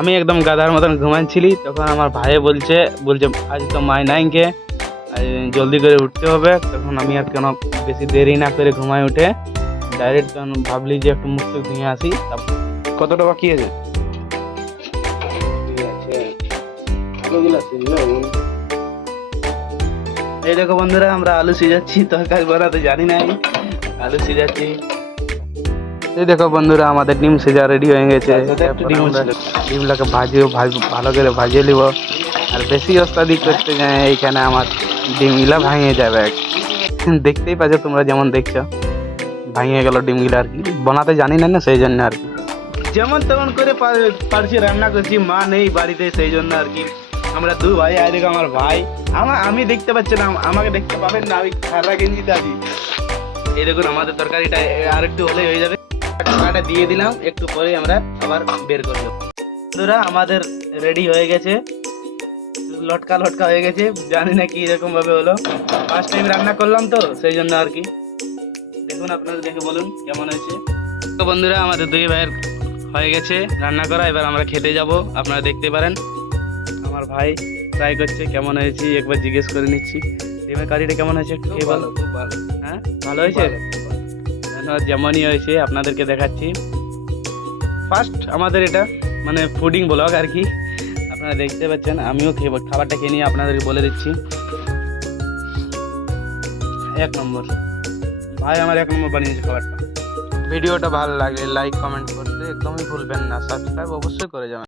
আমি একদম গাধার মতন ঘুমাচ্ছিলি, তখন আমার ভাই বলছে আজ তো মাই নাই কে, আজ জলদি করে উঠতে হবে। তখন আমি আর কেন বেশি দেরি না করে ঘুমায় উঠে ডাইরেক্ট তখন ভাবলি যে একটু মুখ টুক ধুয়ে আসি। কতটা বাকি আছে? এই দেখো বন্ধুরা, আমরা আলু সিজাচ্ছি, তরকারি বানাতে জানি না, আলু সিজাচ্ছি। এই দেখো বন্ধুরা, আমাদের ডিম সিজা রেডি হয়ে গেছে। ডিমটাকে ভালো করে ভাজিয়ে নিব। আর বেশি ওস্তাদি করতে যায় এইখানে আমার ডিমগুলা ভাঙিয়ে যাবে। দেখতেই পাচ্ছ তোমরা, যেমন দেখছো ভাঙিয়ে গেল ডিমগুলা। আর কি বানাতে জানি না, সেই জন্য আর কি যেমন তেমন করে পারছি রান্না করছি। মা নেই বাড়িতে, সেই জন্য আর কি আমরা দু ভাই। আর দেখো আমার ভাই, আমি দেখতে পাচ্ছি না, আমাকে দেখতে পাবেন না, আমি খারা গেঞ্জিতে আছি। এই দেখুন আমাদের তরকারিটা আর একটু হলেই হয়ে যাবে। ঢাকাটা দিয়ে দিলাম, একটু পরে আমরা আবার বের করবো। বন্ধুরা আমাদের রেডি হয়ে গেছে, লটকা লটকা হয়ে গেছে। জানি না কি এরকম ভাবে হলো, ফার্স্ট টাইম রান্না করলাম তো সেই জন্য আর কি। দেখুন আপনারা দেখে বলুন কেমন হয়েছে। তো বন্ধুরা আমাদের দুই ভাইয়ের হয়ে গেছে রান্না করা, এবার আমরা খেতে যাব। আপনারা দেখতে পারেন আমার ভাই ট্রাই করছে কেমন হয়েছে, একবার জিজ্ঞেস করে নিচ্ছি। ডিমের কারিটা কেমন হয়েছে একটু ভালো? হ্যাঁ ভালো হয়েছে, যেমনই হয়েছে আপনাদেরকে দেখাচ্ছি। ফার্স্ট আমাদের এটা মানে ফুডিং ব্লগ আর কি, আপনারা দেখতে পাচ্ছেন। আমিও খাবারটা খেয়ে নিয়ে আপনাদেরকে বলে দিচ্ছি। এক নম্বর, ভাই আমার এক নম্বর বানিয়েছে খাবারটা। ভিডিওটা ভালো লাগলে লাইক কমেন্ট করতে একদমই ভুলবেন না, সাবস্ক্রাইব অবশ্যই করে যাবেন।